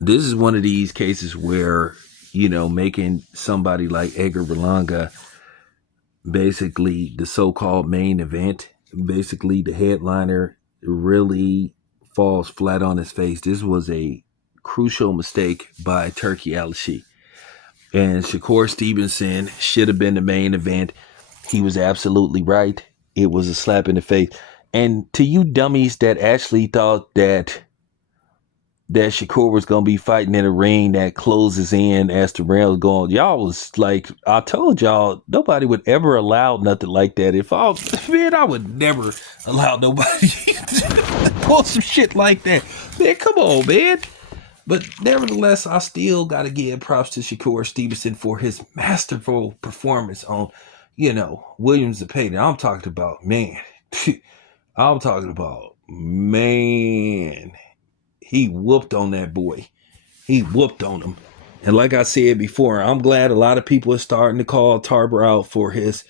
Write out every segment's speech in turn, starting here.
This is one of these cases where, making somebody like Edgar Berlanga basically the so-called main event, basically the headliner, really falls flat on his face. This was a crucial mistake by Turkey Alashi. And Shakur Stevenson should have been the main event. He was absolutely right. It was a slap in the face. And to you dummies that actually thought that Shakur was gonna be fighting in a ring that closes in as the round was going, y'all was like, I told y'all nobody would ever allow nothing like that. If I man, I would never allow nobody to pull some shit like that. Man, come on, man. But nevertheless, I still gotta give props to Shakur Stevenson for his masterful performance on, Williams and Payton. I'm talking about man. I'm talking about man. He whooped on that boy. He whooped on him. And like I said before, I'm glad a lot of people are starting to call Tarver out for his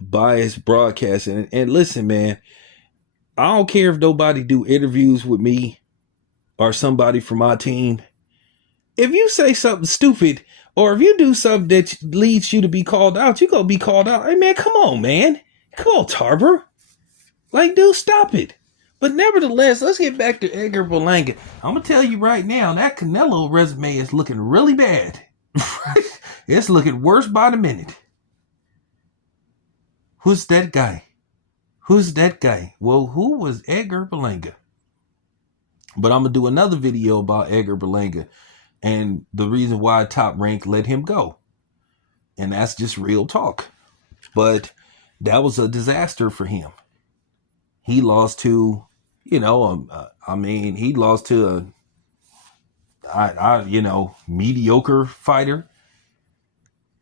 biased broadcasting. And listen, man, I don't care if nobody do interviews with me or somebody from my team. If you say something stupid or if you do something that leads you to be called out, you're going to be called out. Hey, man, come on, man. Come on, Tarver. Like, dude, stop it. But nevertheless, let's get back to Edgar Berlanga. I'm going to tell you right now, that Canelo resume is looking really bad. It's looking worse by the minute. Who's that guy? Who's that guy? Well, who was Edgar Berlanga? But I'm going to do another video about Edgar Berlanga and the reason why Top Rank let him go. And that's just real talk. But that was a disaster for him. He lost to, he lost to a mediocre fighter.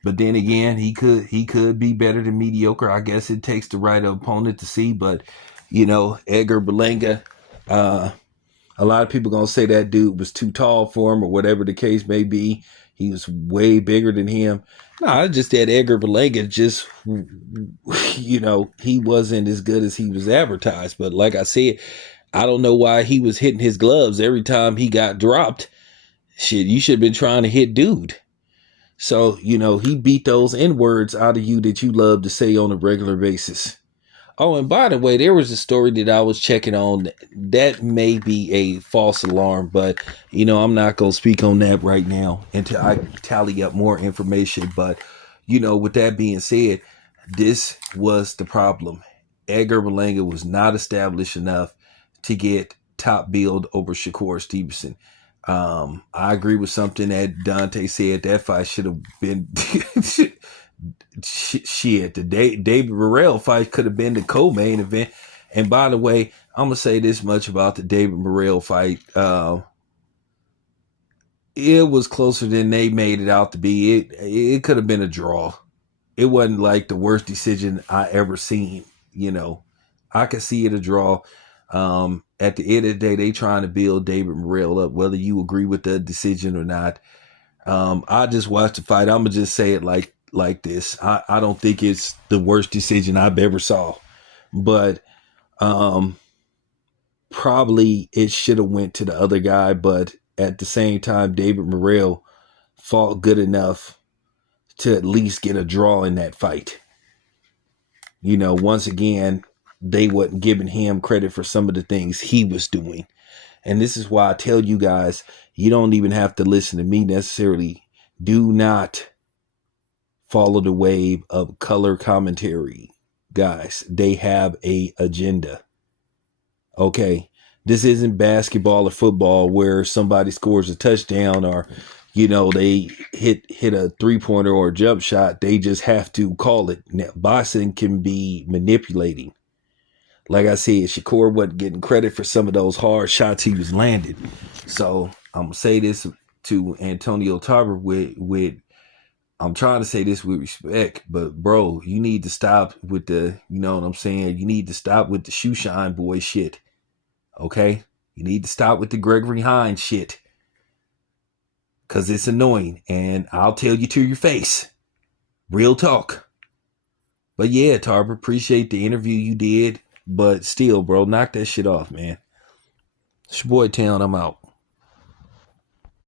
But then again, he could be better than mediocre. I guess it takes the right opponent to see. But, Edgar Berlanga, a lot of people going to say that dude was too tall for him or whatever the case may be. He was way bigger than him. No, it's just that Edgar Berlanga just, he wasn't as good as he was advertised. But like I said, I don't know why he was hitting his gloves every time he got dropped. Shit, you should have been trying to hit dude. So, he beat those N-words out of you that you love to say on a regular basis. Oh, and by the way, there was a story that I was checking on that may be a false alarm, but I'm not going to speak on that right now until I tally up more information. But, with that being said, this was the problem. Edgar Berlanga was not established enough to get top billed over Shakur Stevenson. I agree with something that Dante said. That fight should have been shit. The David Morel fight could have been the co-main event. And by the way, I'm gonna say this much about the David Morel fight. It was closer than they made it out to be. It could have been a draw. It wasn't like the worst decision I ever seen. I could see it a draw. At the end of the day, they trying to build David Morel up, whether you agree with the decision or not. I just watched the fight. I'm gonna just say it like this. I don't think it's the worst decision I've ever saw, but probably it should have went to the other guy. But at the same time, David Morel fought good enough to at least get a draw in that fight. Once again, they wasn't giving him credit for some of the things he was doing. And this is why I tell you guys, you don't even have to listen to me necessarily. Do not follow the wave of color commentary. Guys, they have a agenda. Okay? This isn't basketball or football where somebody scores a touchdown or, they hit a three-pointer or a jump shot. They just have to call it. Now, boxing can be manipulating. Like I said, Shakur wasn't getting credit for some of those hard shots he was landing. So I'm going to say this to Antonio Tarver with I'm trying to say this with respect, but bro, you need to stop with the, you know what I'm saying? You need to stop with the shoe shine boy shit. Okay? You need to stop with the Gregory Hines shit. Cause it's annoying and I'll tell you to your face. Real talk. But yeah, Tarver, appreciate the interview you did. But still, bro, knock that shit off, man. It's your boy Town, I'm out.